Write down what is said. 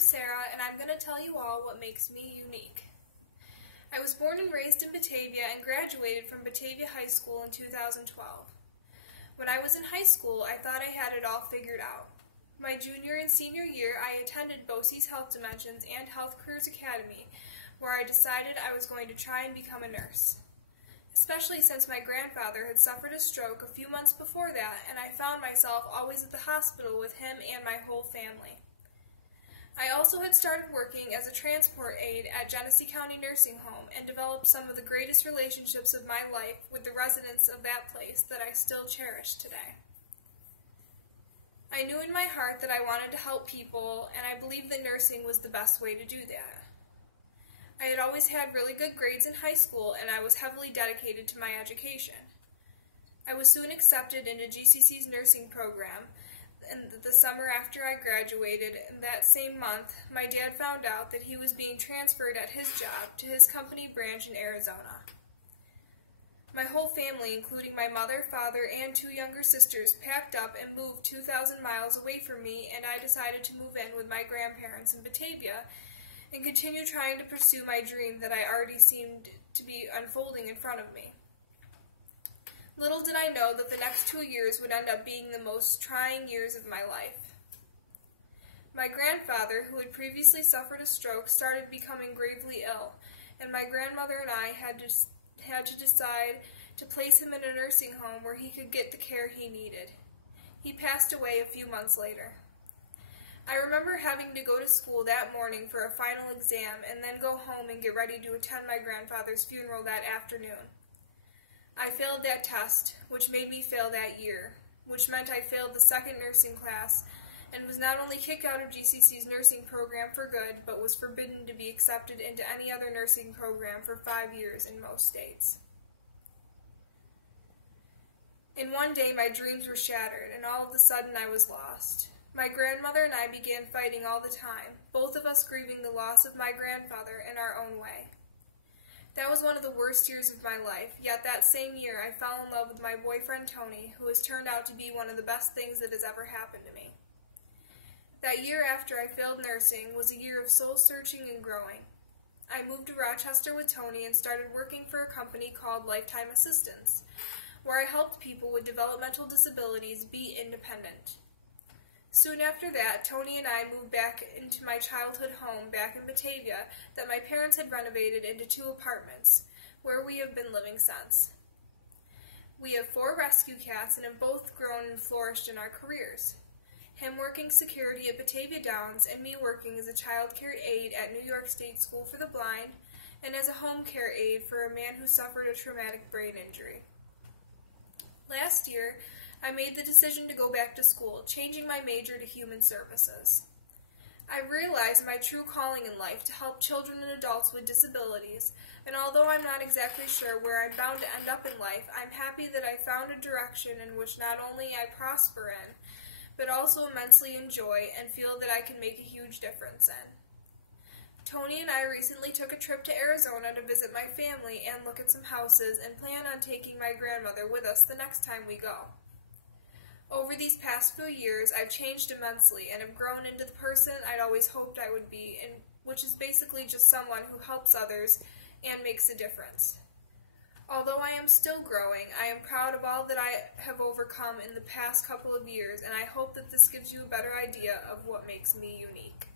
Sarah, and I'm going to tell you all what makes me unique. I was born and raised in Batavia and graduated from Batavia High School in 2012. When I was in high school, I thought I had it all figured out. My junior and senior year, I attended BOCES Health Dimensions and Health Careers Academy, where I decided I was going to try and become a nurse. Especially since my grandfather had suffered a stroke a few months before that, and I found myself always at the hospital with him and my whole family. I also had started working as a transport aide at Genesee County Nursing Home and developed some of the greatest relationships of my life with the residents of that place that I still cherish today. I knew in my heart that I wanted to help people, and I believed that nursing was the best way to do that. I had always had really good grades in high school, and I was heavily dedicated to my education. I was soon accepted into GCC's nursing program, and the summer after I graduated, in that same month, my dad found out that he was being transferred at his job to his company branch in Arizona. My whole family, including my mother, father, and 2 younger sisters, packed up and moved 2,000 miles away from me, and I decided to move in with my grandparents in Batavia and continue trying to pursue my dream that I already seemed to be unfolding in front of me. Little did I know that the next 2 years would end up being the most trying years of my life. My grandfather, who had previously suffered a stroke, started becoming gravely ill, and my grandmother and I had to decide to place him in a nursing home where he could get the care he needed. He passed away a few months later. I remember having to go to school that morning for a final exam and then go home and get ready to attend my grandfather's funeral that afternoon. I failed that test, which made me fail that year, which meant I failed the second nursing class and was not only kicked out of GCC's nursing program for good, but was forbidden to be accepted into any other nursing program for 5 years in most states. In one day, my dreams were shattered, and all of a sudden I was lost. My grandmother and I began fighting all the time, both of us grieving the loss of my grandfather in our own way. That was one of the worst years of my life, yet that same year I fell in love with my boyfriend Tony, who has turned out to be one of the best things that has ever happened to me. That year after I failed nursing was a year of soul-searching and growing. I moved to Rochester with Tony and started working for a company called Lifetime Assistance, where I helped people with developmental disabilities be independent. Soon after that, Tony and I moved back into my childhood home back in Batavia that my parents had renovated into 2 apartments, where we have been living since. We have 4 rescue cats and have both grown and flourished in our careers. Him working security at Batavia Downs and me working as a child care aide at New York State School for the Blind and as a home care aide for a man who suffered a traumatic brain injury. Last year, I made the decision to go back to school, changing my major to human services. I realized my true calling in life to help children and adults with disabilities, and although I'm not exactly sure where I'm bound to end up in life, I'm happy that I found a direction in which not only I prosper in, but also immensely enjoy and feel that I can make a huge difference in. Tony and I recently took a trip to Arizona to visit my family and look at some houses and plan on taking my grandmother with us the next time we go. Over these past few years, I've changed immensely and have grown into the person I'd always hoped I would be, which is basically just someone who helps others and makes a difference. Although I am still growing, I am proud of all that I have overcome in the past couple of years, and I hope that this gives you a better idea of what makes me unique.